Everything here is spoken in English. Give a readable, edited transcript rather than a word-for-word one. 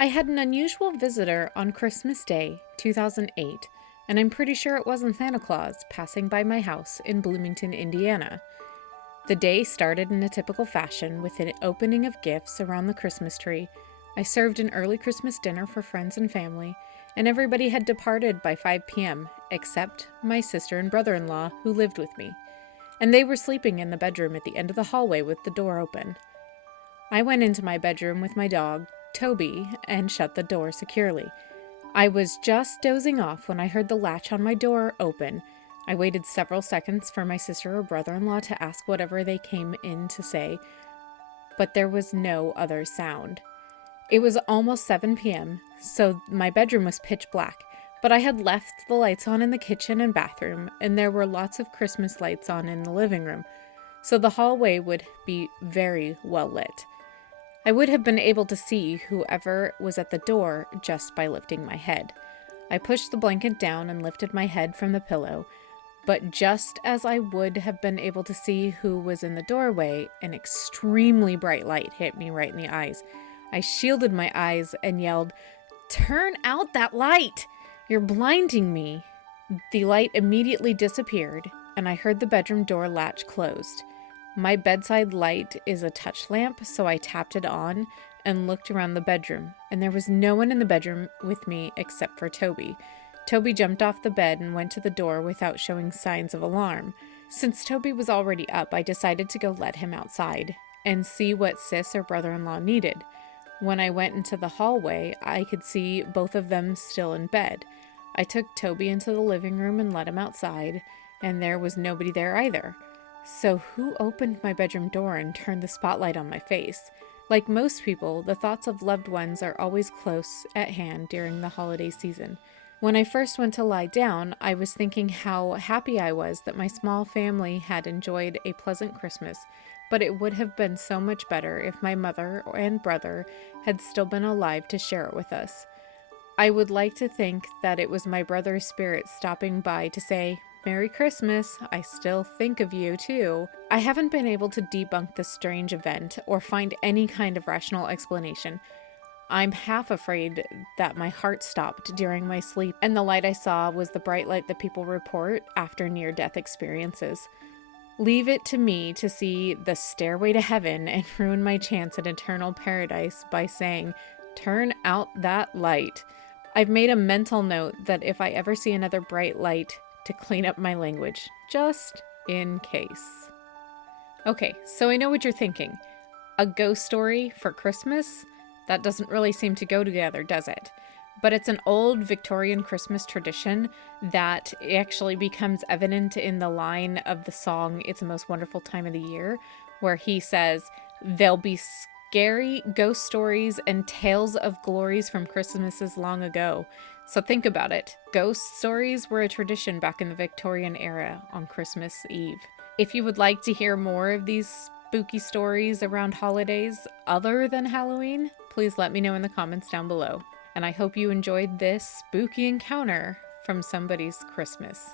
I had an unusual visitor on Christmas Day, 2008, and I'm pretty sure it wasn't Santa Claus passing by my house in Bloomington, Indiana. The day started in a typical fashion with an opening of gifts around the Christmas tree. I served an early Christmas dinner for friends and family, and everybody had departed by 5 p.m., except my sister and brother-in-law who lived with me, and they were sleeping in the bedroom at the end of the hallway with the door open. I went into my bedroom with my dog, Toby, and shut the door securely. I was just dozing off when I heard the latch on my door open. I waited several seconds for my sister or brother-in-law to ask whatever they came in to say, but there was no other sound. It was almost 7 p.m., so my bedroom was pitch black, but I had left the lights on in the kitchen and bathroom, and there were lots of Christmas lights on in the living room, so the hallway would be very well lit. I would have been able to see whoever was at the door just by lifting my head. I pushed the blanket down and lifted my head from the pillow, but just as I would have been able to see who was in the doorway, an extremely bright light hit me right in the eyes. I shielded my eyes and yelled, "Turn out that light! You're blinding me!" The light immediately disappeared, and I heard the bedroom door latch closed. My bedside light is a touch lamp, so I tapped it on and looked around the bedroom, and there was no one in the bedroom with me except for Toby. Toby jumped off the bed and went to the door without showing signs of alarm. Since Toby was already up, I decided to go let him outside and see what sis or brother-in-law needed. When I went into the hallway, I could see both of them still in bed. I took Toby into the living room and let him outside, and there was nobody there either. So who opened my bedroom door and turned the spotlight on my face? Like most people, the thoughts of loved ones are always close at hand during the holiday season. When I first went to lie down, I was thinking how happy I was that my small family had enjoyed a pleasant Christmas, but it would have been so much better if my mother and brother had still been alive to share it with us. I would like to think that it was my brother's spirit stopping by to say, "Merry Christmas, I still think of you too." I haven't been able to debunk this strange event or find any kind of rational explanation. I'm half afraid that my heart stopped during my sleep, and the light I saw was the bright light that people report after near-death experiences. Leave it to me to see the stairway to heaven and ruin my chance at eternal paradise by saying, "Turn out that light." I've made a mental note that if I ever see another bright light, to clean up my language, just in case. Okay, so I know what you're thinking. A ghost story for Christmas? That doesn't really seem to go together, does it? But it's an old Victorian Christmas tradition that actually becomes evident in the line of the song "It's a Most Wonderful Time of the Year," where he says, "There'll be scary ghost stories and tales of glories from Christmases long ago." So think about it. Ghost stories were a tradition back in the Victorian era on Christmas Eve. If you would like to hear more of these spooky stories around holidays other than Halloween, please let me know in the comments down below. And I hope you enjoyed this spooky encounter from somebody's Christmas.